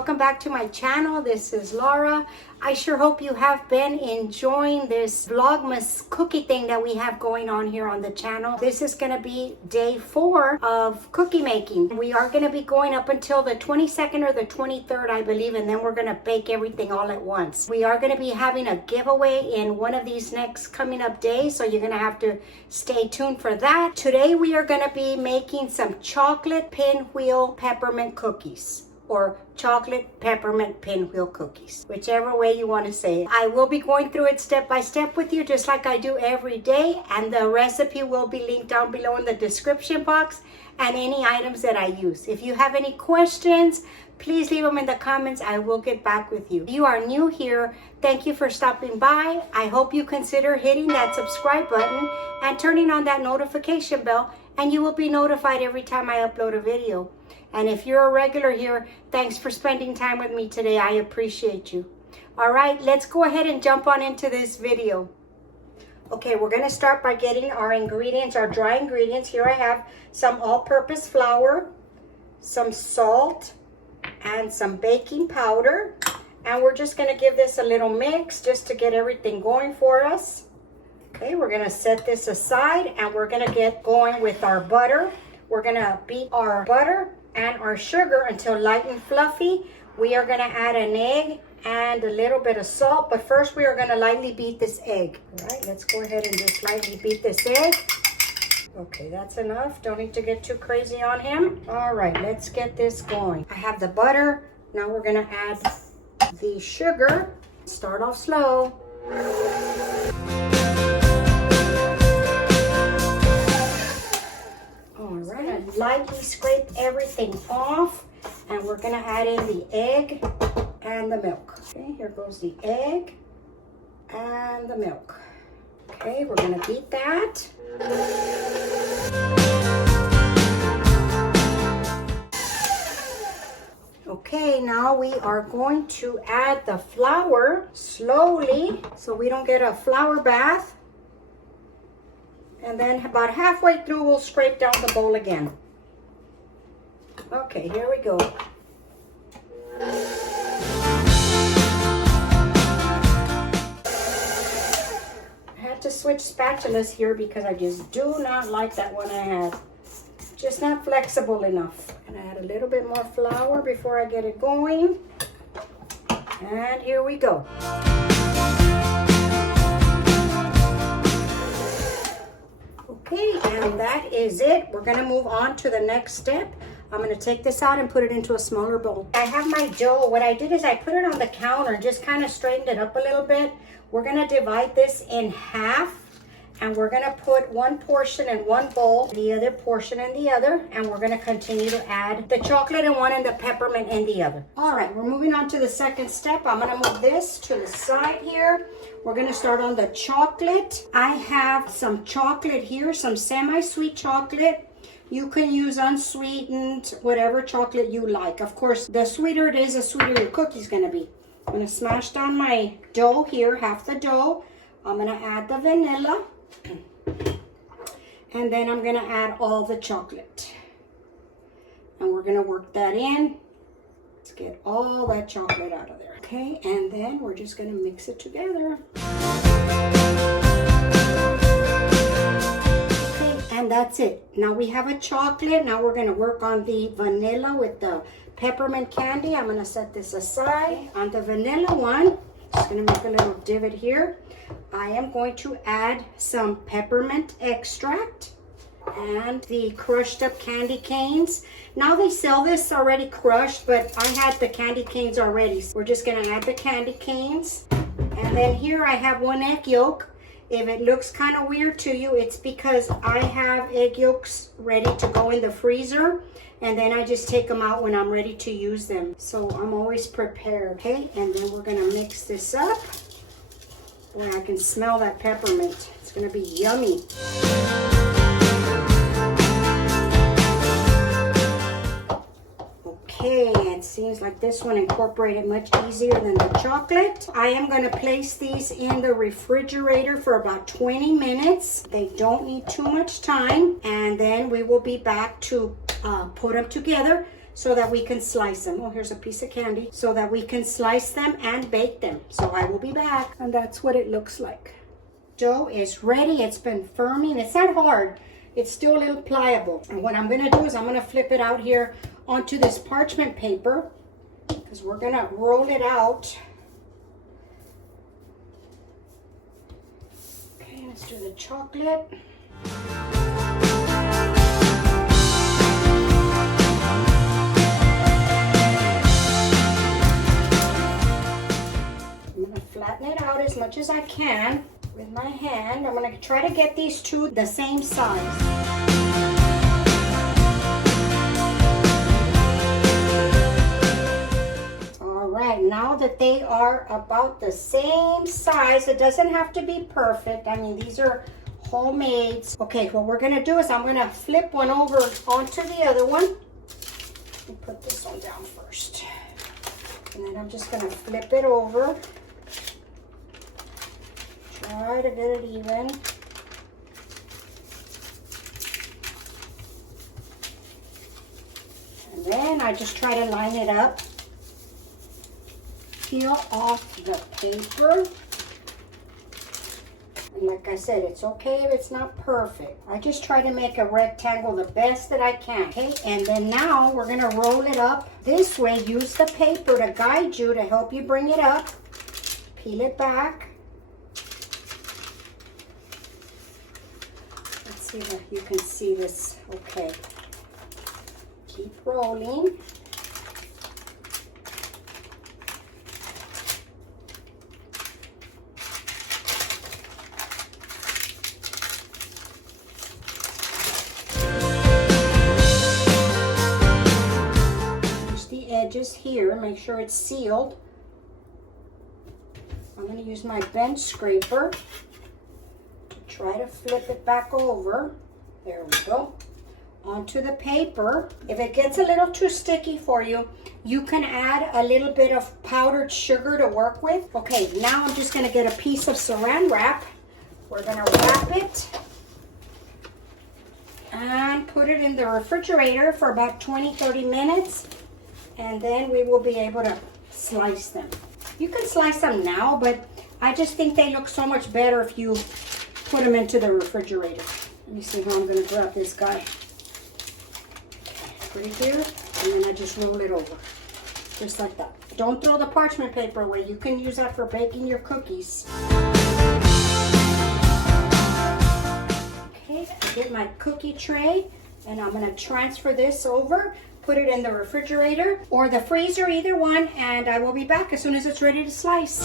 welcome back to my channel. This is Laura. I sure hope you have been enjoying this Vlogmas cookie thing that we have going on here on the channel. This is going to be day 4 of cookie making. We are going to be going up until the 22nd or the 23rd, I believe, and then we're going to bake everything all at once. We are going to be having a giveaway in one of these next coming up days, so you're going to have to stay tuned for that. Today we are going to be making some chocolate pinwheel peppermint cookies, or chocolate peppermint pinwheel cookies, whichever way you want to say it. I will be going through it step by step with you, just like I do every day, and the recipe will be linked down below in the description box, and any items that I use. If you have any questions, please leave them in the comments. I will get back with you. If you are new here, thank you for stopping by. I hope you consider hitting that subscribe button and turning on that notification bell, and you will be notified every time I upload a video. And if you're a regular here, thanks for spending time with me today. I appreciate you. All right, let's go ahead and jump on into this video. Okay, we're going to start by getting our ingredients, our dry ingredients. Here I have some all-purpose flour, some salt, and some baking powder. And we're just going to give this a little mix just to get everything going for us. Okay, we're going to set this aside, and we're going to get going with our butter. We're going to beat our butter and our sugar until light and fluffy. We are going to add an egg and a little bit of salt, but first we are going to lightly beat this egg. All right, let's go ahead and just lightly beat this egg. Okay, that's enough. Don't need to get too crazy on him. All right, let's get this going. I have the butter. Now we're going to add the sugar. Start off slow. Alright, lightly scrape everything off, and we're going to add in the egg and the milk. Okay, here goes the egg and the milk. Okay, we're going to beat that. Okay, now we are going to add the flour slowly so we don't get a flour bath. And then about halfway through, we'll scrape down the bowl again. Okay, here we go. I had to switch spatulas here because I just do not like that one I had. Just not flexible enough. And I add a little bit more flour before I get it going. And here we go. Okay, and that is it. We're going to move on to the next step. I'm going to take this out and put it into a smaller bowl. I have my dough. What I did is I put it on the counter, just kind of straightened it up a little bit. We're going to divide this in half, and we're going to put one portion in one bowl, the other portion in the other, and we're going to continue to add the chocolate in one and the peppermint in the other. All right, we're moving on to the second step. I'm going to move this to the side here. We're going to start on the chocolate. I have some chocolate here, some semi-sweet chocolate. You can use unsweetened, whatever chocolate you like. Of course, the sweeter it is, the sweeter your cookie's going to be. I'm going to smash down my dough here, half the dough. I'm going to add the vanilla. And then I'm going to add all the chocolate. And we're going to work that in. Let's get all that chocolate out of there. Okay, and then we're just going to mix it together. Okay, and that's it. Now we have a chocolate. Now we're going to work on the vanilla with the peppermint candy. I'm going to set this aside. On the vanilla one, just going to make a little divot here. I am going to add some peppermint extract and the crushed up candy canes. Now they sell this already crushed, but I had the candy canes already. So we're just going to add the candy canes. And then here I have 1 egg yolk. If it looks kind of weird to you, it's because I have egg yolks ready to go in the freezer. And then I just take them out when I'm ready to use them. So I'm always prepared. Okay, and then we're going to mix this up. Boy, I can smell that peppermint. It's going to be yummy. Okay, it seems like this one incorporated much easier than the chocolate. I am going to place these in the refrigerator for about 20 minutes. They don't need too much time. And then we will be back to put them together. so that we can slice them. Oh, here's a piece of candy. So that we can slice them and bake them. So I will be back. And that's what it looks like. Dough is ready. It's been firming. It's not hard. It's still a little pliable. And what I'm going to do is I'm going to flip it out here onto this parchment paper, because we're going to roll it out. Okay, let's do the chocolate. I'm going to flatten it out as much as I can with my hand. I'm going to try to get these two the same size. Now that they are about the same size, it doesn't have to be perfect. I mean, these are homemade. Okay, what we're going to do is I'm going to flip one over onto the other one. Let me put this one down first. And then I'm just going to flip it over. Try to get it even. And then I just try to line it up. Peel off the paper. And like I said, it's okay if it's not perfect. I just try to make a rectangle the best that I can. Okay, and then now we're going to roll it up this way. Use the paper to guide you, to help you bring it up. Peel it back. Let's see if you can see this. Okay. Keep rolling. Edges here, make sure it's sealed. I'm going to use my bench scraper to try to flip it back over. There we go. Onto the paper. If it gets a little too sticky for you, you can add a little bit of powdered sugar to work with. Okay, now I'm just going to get a piece of saran wrap. We're going to wrap it and put it in the refrigerator for about 20-30 minutes. And then we will be able to slice them. You can slice them now, but I just think they look so much better if you put them into the refrigerator. Let me see how I'm going to grab this guy. Put it here, and then I just roll it over. Just like that. Don't throw the parchment paper away. You can use that for baking your cookies. Okay, I get my cookie tray, and I'm going to transfer this over. Put it in the refrigerator or the freezer, either one, and I will be back as soon as it's ready to slice.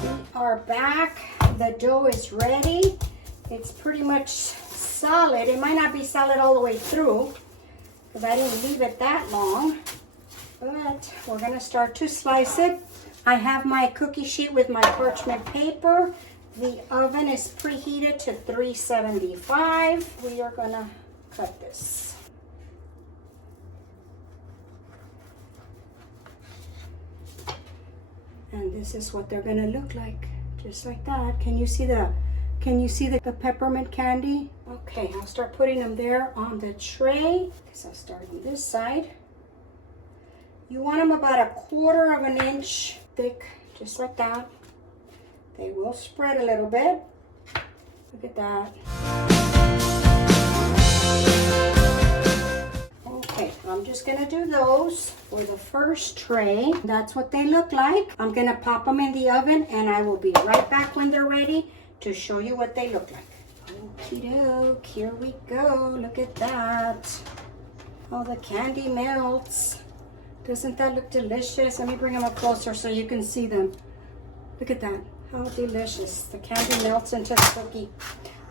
We are back. The dough is ready. It's pretty much solid. It might not be solid all the way through because I didn't leave it that long, but we're going to start to slice it. I have my cookie sheet with my parchment paper. The oven is preheated to 375. We are going to cut this. And this is what they're gonna look like, just like that. Can you see the peppermint candy? Okay, I'll start putting them there on the tray. So I'll start on this side. You want them about 1/4 of an inch thick, just like that. They will spread a little bit. Look at that. Okay, I'm just gonna do those for the first tray. That's what they look like. I'm gonna pop them in the oven and I will be right back when they're ready to show you what they look like. Okie doke, here we go. Look at that. Oh, the candy melts. Doesn't that look delicious? Let me bring them up closer so you can see them. Look at that. How delicious. The candy melts into the cookie.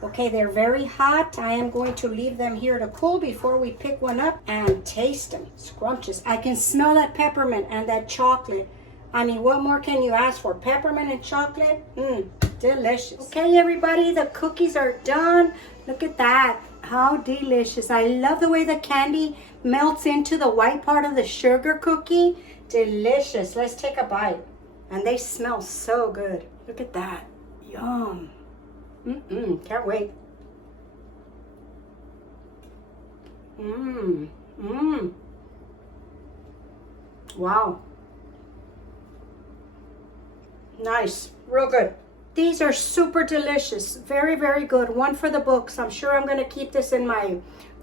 Okay, they're very hot. I am going to leave them here to cool before we pick one up and taste them. Scrumptious. I can smell that peppermint and that chocolate. I mean, what more can you ask for? Peppermint and chocolate? Delicious. Okay, everybody, the cookies are done. Look at that. How delicious. I love the way the candy melts into the white part of the sugar cookie. Delicious. Let's take a bite. And they smell so good. Look at that. Yum. Can't wait. Mmm. Mmm. Wow. Nice. Real good. These are super delicious. Very, very good. One for the books. I'm sure I'm going to keep this in my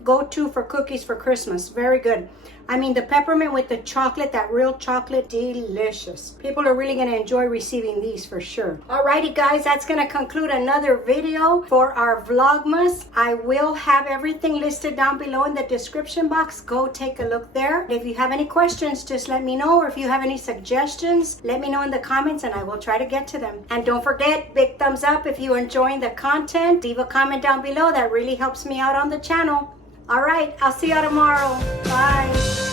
go-to for cookies for Christmas. Very good. I mean, the peppermint with the chocolate, that real chocolate, delicious. People are really going to enjoy receiving these for sure. Alrighty guys, that's going to conclude another video for our Vlogmas. I will have everything listed down below in the description box. Go take a look there. If you have any questions, just let me know. Or if you have any suggestions, let me know in the comments and I will try to get to them. And don't forget, big thumbs up if you're enjoying the content. Leave a comment down below. That really helps me out on the channel. All right, I'll see you tomorrow. Bye.